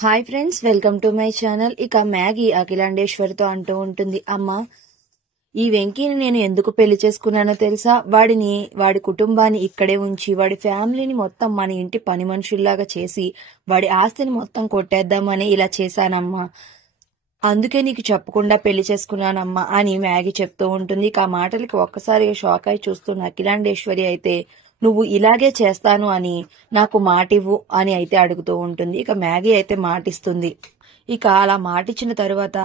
Hi friends, welcome to my channel. ఇక Maggi అఖిలాండేశ్వరితో అంటూ ఉంటుంది, అమ్మా ఈ వెంకీని నేను ఎందుకు పెళ్లి చేసుకున్నానో తెలుసా? వాడి కుటుంబాన్ని ఇక్కడే ఉంచి వాడి ఫ్యామిలీని మొత్తం మన ఇంటి పని మనుషుల్లాగా చేసి వాడి ఆస్తిని మొత్తం కొట్టేద్దామని ఇలా చేశానమ్మా. అందుకే నీకు చెప్పకుండా పెళ్లి చేసుకున్నానమ్మా అని మ్యాగీ చెప్తూ ఉంటుంది. ఇక ఆ మాటలకి ఒక్కసారిగా షాక్ అయి చూస్తున్న అఖిలాండేశ్వరి అయితే నువ్వు ఇలాగే చేస్తాను అని నాకు మాటివ్వు అని అయితే అడుగుతూ ఉంటుంది. ఇక మ్యాగీ అయితే మాటిస్తుంది. ఇక అలా మాటిచ్చిన తరువాత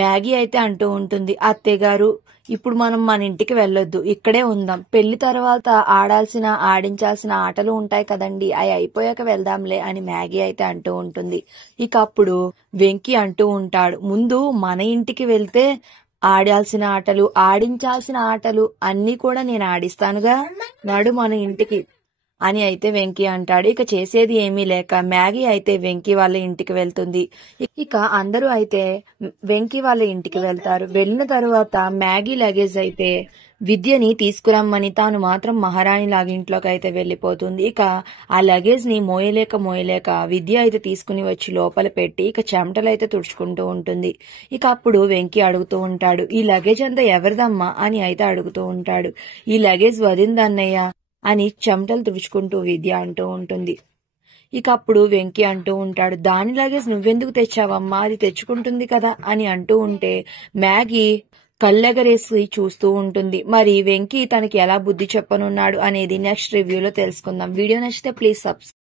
మ్యాగీ అయితే అంటూ ఉంటుంది, అత్తయ్య గారు ఇప్పుడు మనం మన ఇంటికి వెళ్ళొద్దు, ఇక్కడే ఉందాం. పెళ్లి తర్వాత ఆడించాల్సిన ఆటలు ఉంటాయి కదండి, అవి అయిపోయాక వెళ్దాంలే అని మ్యాగీ అయితే అంటూ ఉంటుంది. ఇక అప్పుడు వెంకీ అంటూ ఉంటాడు, ముందు మన ఇంటికి వెళ్తే ఆడించాల్సిన ఆటలు అన్నీ కూడా నేను ఆడిస్తానుగా, నడు మన ఇంటికి అని అయితే వెంకీ అంటాడు. ఇక చేసేది ఏమీ లేక మ్యాగీ అయితే వెంకీ వాళ్ళ ఇంటికి వెళ్తుంది. ఇక అందరూ అయితే వెంకీ వాళ్ళ ఇంటికి వెళ్తారు. వెళ్ళిన తరువాత మ్యాగీ లగేజ్ అయితే విద్యని తీసుకురమ్మని తాను మాత్రం మహారాణి లాగా ఇంట్లోకి అయితే వెళ్ళిపోతుంది. ఇక ఆ లగేజ్ ని మోయలేక విద్య అయితే తీసుకుని వచ్చి లోపల పెట్టి ఇక చెమటలు అయితే తుడుచుకుంటూ ఉంటుంది. ఇక అప్పుడు వెంకీ అడుగుతూ ఉంటాడు, ఈ లగేజ్ అంతా ఎవరిదమ్మా అని అయితే అడుగుతూ ఉంటాడు. ఈ లగేజ్ వదిందన్నయ్య అని చెమటలు తుడుచుకుంటూ విద్య అంటూ ఉంటుంది. ఇక అప్పుడు వెంకీ అంటూ ఉంటాడు, దాని లగేజ్ నువ్వెందుకు తెచ్చావమ్మా, అది తెచ్చుకుంటుంది కదా అని అంటూ ఉంటే మ్యాగీ కళ్ళెగరేసి చూస్తూ ఉంటుంది. మరి వెంకీ తనకి ఎలా బుద్ధి చెప్పనున్నాడు అనేది నెక్స్ట్ రివ్యూలో తెలుసుకుందాం. వీడియో నచ్చితే ప్లీజ్ సబ్స్క్రైబ్.